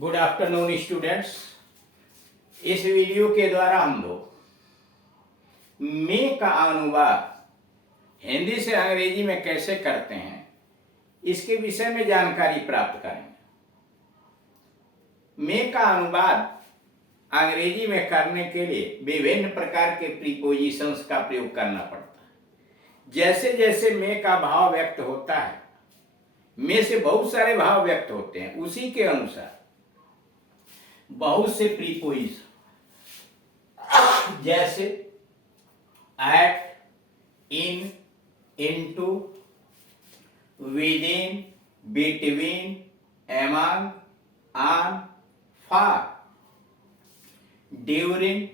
Good afternoon students. इस video के द्वारा हम लोग मे का अनुवाद हिंदी से अंग्रेजी में कैसे करते हैं इसके विषय में जानकारी प्राप्त करेंगे। मे का अनुवाद अंग्रेजी में करने के लिए विभिन्न प्रकार के प्रीपोजिशंस का प्रयोग करना पड़ता है। जैसे जैसे मे का भाव व्यक्त होता है, मे से बहुत सारे भाव व्यक्त होते हैं, उसी के अनुसार बहुत से प्रीपोजिशन जैसे at, in, into, within, between, among, on, for, during,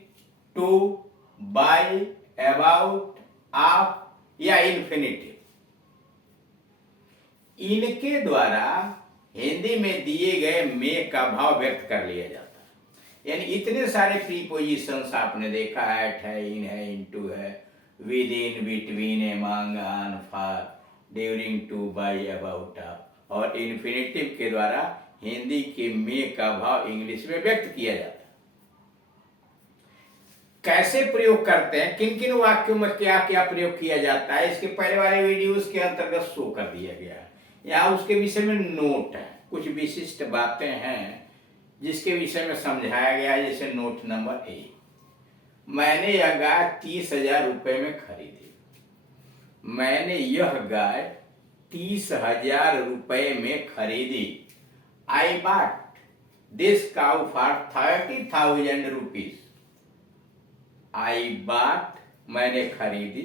to, by, about, of या इन्फिनिटिव, इनके द्वारा हिंदी में दिए गए मे का भाव व्यक्त कर लिया जाता है। यानी इतने सारे प्रीपोजिशंस आपने देखा, एट है, इन है, इनटू है, within, between, among, on, for, during, to, by, about, of और इन्फिनिटिव के द्वारा हिंदी के मे का भाव इंग्लिश में व्यक्त किया जाता है। कैसे प्रयोग करते हैं, किन किन वाक्यों में क्या क्या प्रयोग किया जाता है, इसके पहले वाले वीडियोस के अंतर्गत शो कर दिया गया है। यहाँ उसके विषय में नोट है, कुछ विशिष्ट बातें हैं जिसके विषय में समझाया गया है। जैसे नोट नंबर 1, मैंने यह गाय 30,000 रुपए में खरीदी। मैंने यह गाय 30,000 रुपए में खरीदी। I bought this cow for 30,000 rupees. I bought मैंने खरीदी,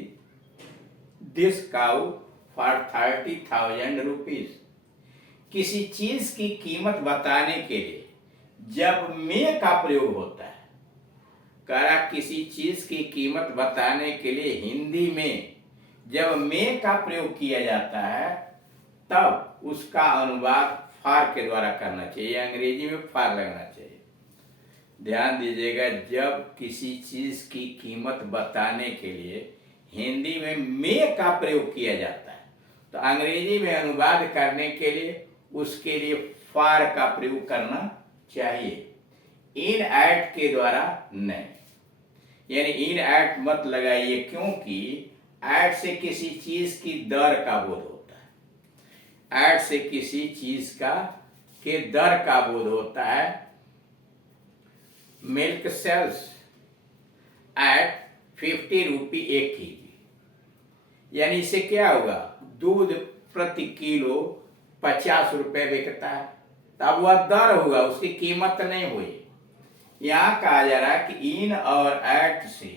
दिस काउ फॉर 30,000 रुपीज। किसी चीज की कीमत बताने के लिए जब मे का प्रयोग होता है, करा किसी चीज की कीमत बताने के लिए हिंदी में जब मे का प्रयोग किया जाता है तब उसका अनुवाद फॉर के द्वारा करना चाहिए। अंग्रेजी में फॉर लगना चाहिए। ध्यान दीजिएगा, जब किसी चीज की कीमत बताने के लिए हिंदी में मे का प्रयोग किया जाता है तो अंग्रेजी में अनुवाद करने के लिए उसके लिए फॉर का प्रयोग करना चाहिए, इन एट के द्वारा नहीं। यानी इन एट मत लगाइए, क्योंकि एट से किसी चीज की दर का बोध होता है। एट से किसी चीज का के दर का बोध होता है। मिल्क सेल्स एट 50 रुपी 1 केजी। यानी इससे क्या होगा, दूध प्रति किलो 50 रुपए बिकता है, तब वह दर होगा, उसकी कीमत नहीं हुई। यहां कहा जा रहा है कि इन और एट से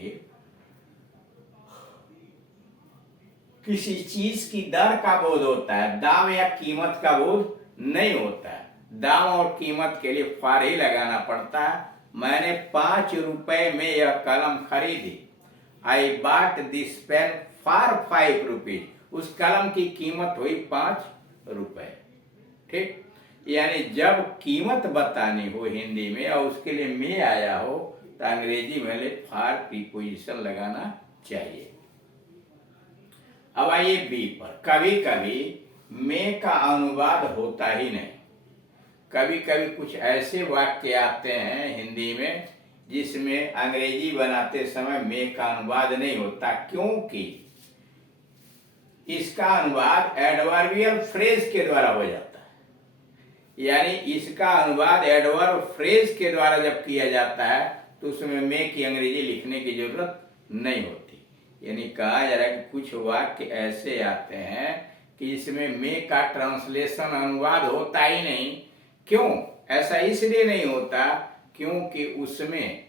किसी चीज की दर का बोध होता है, दाम या कीमत का बोध नहीं होता है। दाम और कीमत के लिए फॉर ही लगाना पड़ता है। मैंने 5 रुपए में यह कलम खरीदी। I bought this pen for 5 rupees. उस कलम की कीमत हुई 5 रुपए। ठीक, यानी जब कीमत बतानी हो हिंदी में और उसके लिए मे आया हो तो अंग्रेजी में फॉर प्रीपोजिशन लगाना चाहिए। अब आइए बी पर। कभी कभी मे का अनुवाद होता ही नहीं। कभी कभी कुछ ऐसे वाक्य आते हैं हिंदी में जिसमें अंग्रेजी बनाते समय मे का अनुवाद नहीं होता, क्योंकि इसका अनुवाद एडवर्बियल फ्रेज के द्वारा हो जाता है। यानी इसका अनुवाद एडवर्ब फ्रेज के द्वारा जब किया जाता है तो उसमें मे की अंग्रेजी लिखने की जरूरत नहीं होती। यानी कहा जा रहा है कि कुछ वाक्य ऐसे आते हैं कि इसमें मे का ट्रांसलेशन अनुवाद होता ही नहीं। क्यों ऐसा इसलिए नहीं होता, क्योंकि उसमें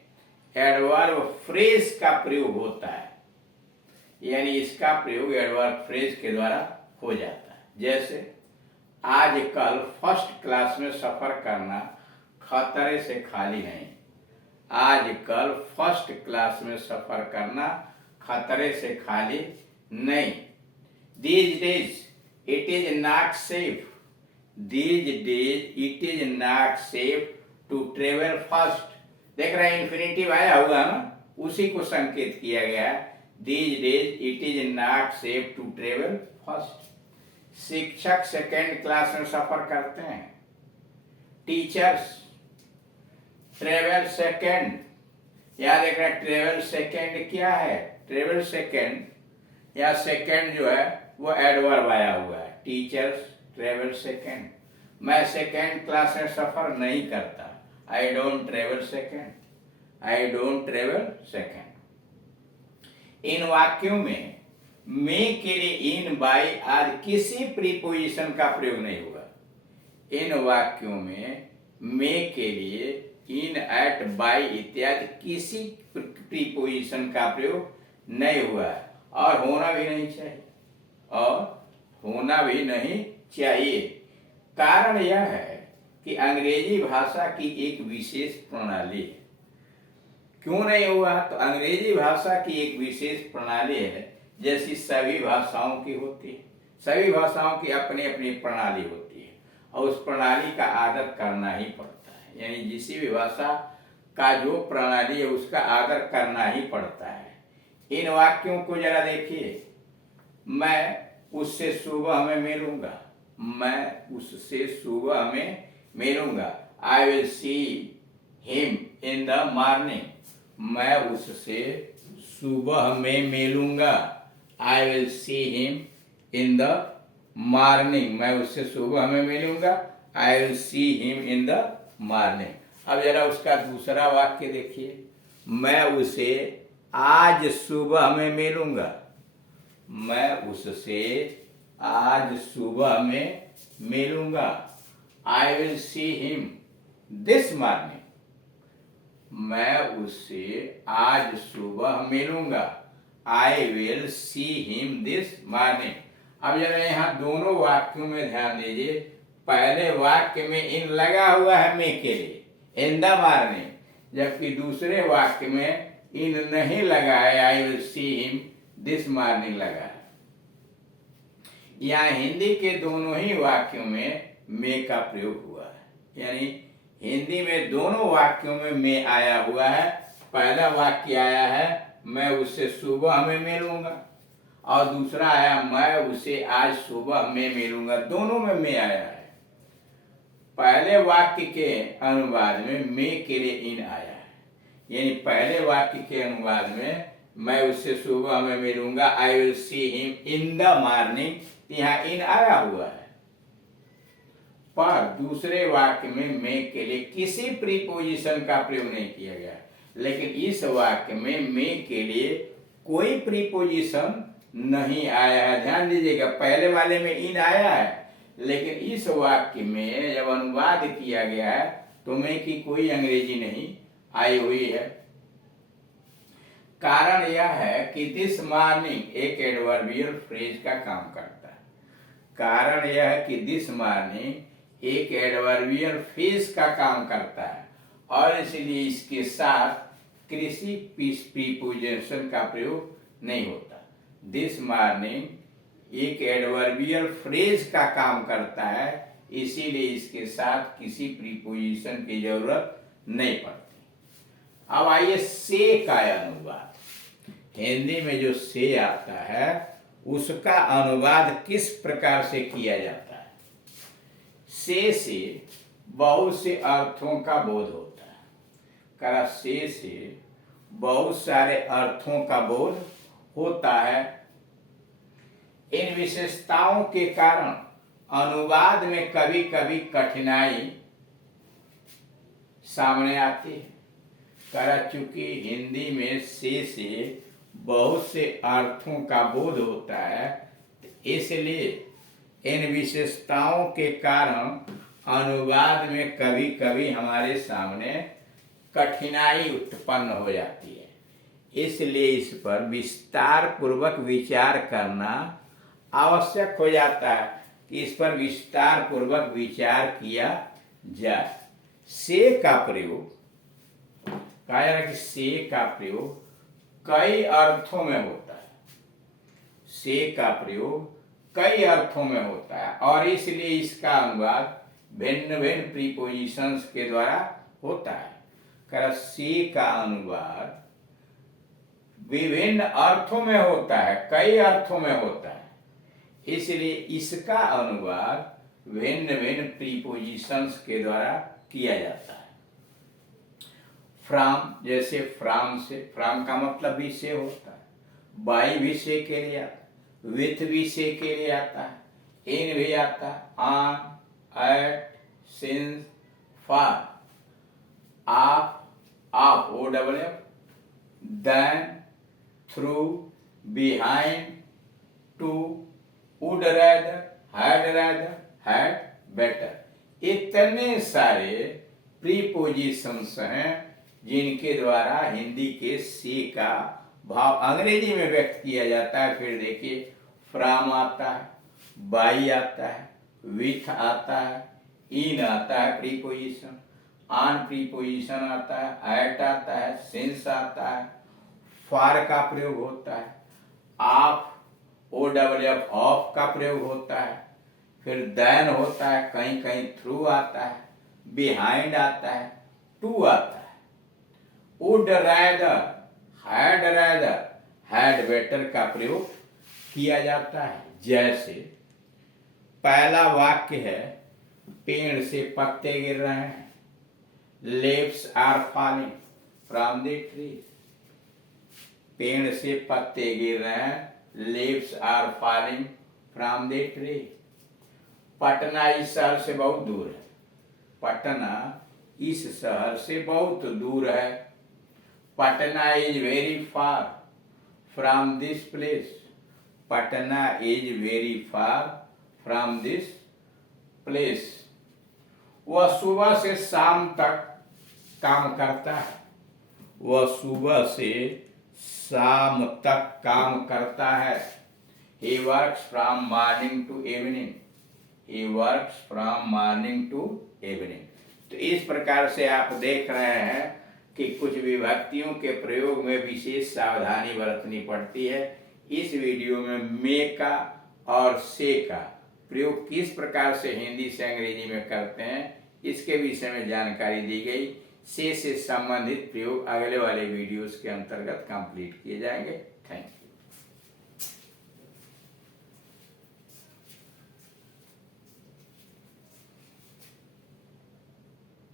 एडवर्ब फ्रेज का प्रयोग होता है। यानी इसका प्रयोग एडवर्ब फ्रेज के द्वारा हो जाता है। जैसे आजकल फर्स्ट क्लास में सफर करना खतरे से खाली नहीं। आजकल फर्स्ट क्लास में सफर करना खतरे से खाली नहीं। These days it is not safe. These days it is not safe to travel fast. देख रहे हैं इन्फिनिटिव आया हुआ ना, उसी को संकेत किया गया है। These days it is not safe to travel fast. शिक्षक सेकेंड क्लास में सफर करते हैं। टीचर्स ट्रेवल सेकेंड, याद रखना ट्रेवल सेकेंड क्या है, ट्रेवल सेकेंड या सेकेंड जो है वो एडवर्ब आया हुआ है। टीचर्स ट्रेवल सेकेंड, मैं सेकेंड क्लास में सफर नहीं करता, I don't travel second, I don't travel second. इन वाक्यों में मे के लिए इन, बाई आदि किसी प्रीपोजिशन का प्रयोग नहीं हुआ। इन वाक्यों में मे के लिए इन, एट, बाई इत्यादि किसी प्रीपोजिशन का प्रयोग नहीं हुआ है और होना भी नहीं चाहिए, और होना भी नहीं चाहिए। कारण यह है कि अंग्रेजी भाषा की एक विशेष प्रणाली है। क्यों नहीं हुआ? तो अंग्रेजी भाषा की एक विशेष प्रणाली है, जैसी सभी भाषाओं की होती है। सभी भाषाओं की अपनी अपनी प्रणाली होती है और उस प्रणाली का आदर करना ही पड़ता है। यानी जिस भी भाषा का जो प्रणाली है उसका आदर करना ही पड़ता है। इन वाक्यों को जरा देखिए, मैं उससे सुबह में मिलूंगा, मैं उससे सुबह में मिलूंगा, I will see him in the morning, मैं उससे सुबह में मिलूंगा, I will see him in the morning, मैं उससे सुबह में मिलूंगा, I will see him in the morning. अब जरा उसका दूसरा वाक्य देखिए, मैं उसे आज सुबह में मिलूंगा, मैं उससे आज सुबह में मिलूंगा, I will see him this morning, मैं उससे आज सुबह मिलूंगा, I will see him this morning. अब जरा यहाँ दोनों वाक्यों में ध्यान दीजिए, पहले वाक्य में इन लगा हुआ है मे के लिए, इन द मॉर्निंग, जबकि दूसरे वाक्य में इन नहीं लगा है, I will see him this morning लगा है। यहाँ हिंदी के दोनों ही वाक्यों में मे का प्रयोग हुआ है, यानी हिंदी में दोनों वाक्यों में मे आया हुआ है। पहला वाक्य आया है मैं उससे सुबह में मिलूंगा, और दूसरा आया मैं उसे आज सुबह में मिलूंगा, दोनों में मे आया है। पहले वाक्य के अनुवाद में मे के लिए इन आया है, यानी पहले वाक्य के अनुवाद में मैं उससे सुबह में मिलूंगा, I will see him in the morning, यहाँ इन आया हुआ है। पर दूसरे वाक्य में मे के लिए किसी प्रीपोजिशन का प्रयोग नहीं किया गया, लेकिन इस वाक्य में मे के लिए कोई प्रीपोजिशन नहीं आया है। ध्यान दीजिएगा, पहले वाले में इन आया है, लेकिन इस वाक्य में जब अनुवाद किया गया है तो मे की कोई अंग्रेजी नहीं आई हुई है। कारण यह है कि दिस मॉर्निंग एक एडवर्बियल फ्रेज का काम करता है। कारण यह है कि दिस मॉर्निंग एक एडवर्बियल फ्रेज का काम करता है, और इसलिए इसके साथ किसी प्रीपोजिशन का प्रयोग नहीं होता। दिस मॉर्निंग एक एडवर्बियल फ्रेज का काम करता है, इसीलिए इसके साथ किसी प्रीपोजिशन की जरूरत नहीं पड़ती। अब आइए से का अनुवाद। हिंदी में जो से आता है उसका अनुवाद किस प्रकार से किया जाता है। से बहुत से अर्थों का बोध होता है। करा से बहुत सारे अर्थों का बोध होता है। इन विशेषताओं के कारण अनुवाद में कभी कभी कठिनाई सामने आती है। करा चूंकि हिंदी में से बहुत से अर्थों का बोध होता है, इसलिए इन विशेषताओं के कारण अनुवाद में कभी कभी हमारे सामने कठिनाई उत्पन्न हो जाती है। इसलिए इस पर विस्तार पूर्वक विचार करना आवश्यक हो जाता है कि इस पर विस्तार पूर्वक विचार किया जाए। से का प्रयोग कहा जा रहा है कि से का प्रयोग कई अर्थों में होता है। से का प्रयोग कई अर्थों में होता है, और इसलिए इसका अनुवाद भिन्न भिन्न प्रीपोजिशंस के द्वारा होता है। से का अनुवाद विभिन्न अर्थों में होता है, कई अर्थों में होता है, इसलिए इसका अनुवाद भिन्न भिन्न प्रीपोजिशंस के द्वारा किया जाता है। फ्रॉम, जैसे फ्रॉम से, फ्रॉम का मतलब भी से होता है, बाई भी से के लिए आता है, विथ भी से के लिए आता है, इन भी आता है, on, at, since, for, of O double F, then, through, behind, to, would rather, had better. इतने सारे प्रीपोजिशंस हैं जिनके द्वारा हिंदी के से का भाव अंग्रेजी में व्यक्त किया जाता है। फिर देखिए, फ्रॉम आता है, बाई आता है, विथ आता है, इन आता है प्रीपोजिशन, ऑन प्रीपोजिशन आता है, एट आता है, सिंस आता है, फॉर का प्रयोग होता है, of O double F of का प्रयोग होता है, फिर देन होता है, कहीं कहीं थ्रू आता है, बिहाइंड आता है, टू आता है, वुड रैदर, हैड बेटर का प्रयोग किया जाता है। जैसे पहला वाक्य है, पेड़ से पत्ते गिर रहे हैं, leaves are falling from the tree. पेड़ से पत्ते गिर रहे हैं, leaves are falling from the tree. Patna इस शहर से बहुत दूर है, पटना इस शहर से बहुत दूर है। Patna is very far from this place, Patna is very far from this place. वह सुबह से शाम तक काम करता है, वह सुबह से शाम तक काम करता है। He works from morning to evening, he works from morning to evening। तो इस प्रकार से आप देख रहे हैं कि कुछ विभक्तियों के प्रयोग में विशेष सावधानी बरतनी पड़ती है। इस वीडियो में मे का और से का प्रयोग किस प्रकार से हिंदी से अंग्रेजी में करते हैं इसके विषय में जानकारी दी गई। से संबंधित प्रयोग अगले वाले वीडियोस के अंतर्गत कंप्लीट किए जाएंगे। Thank you.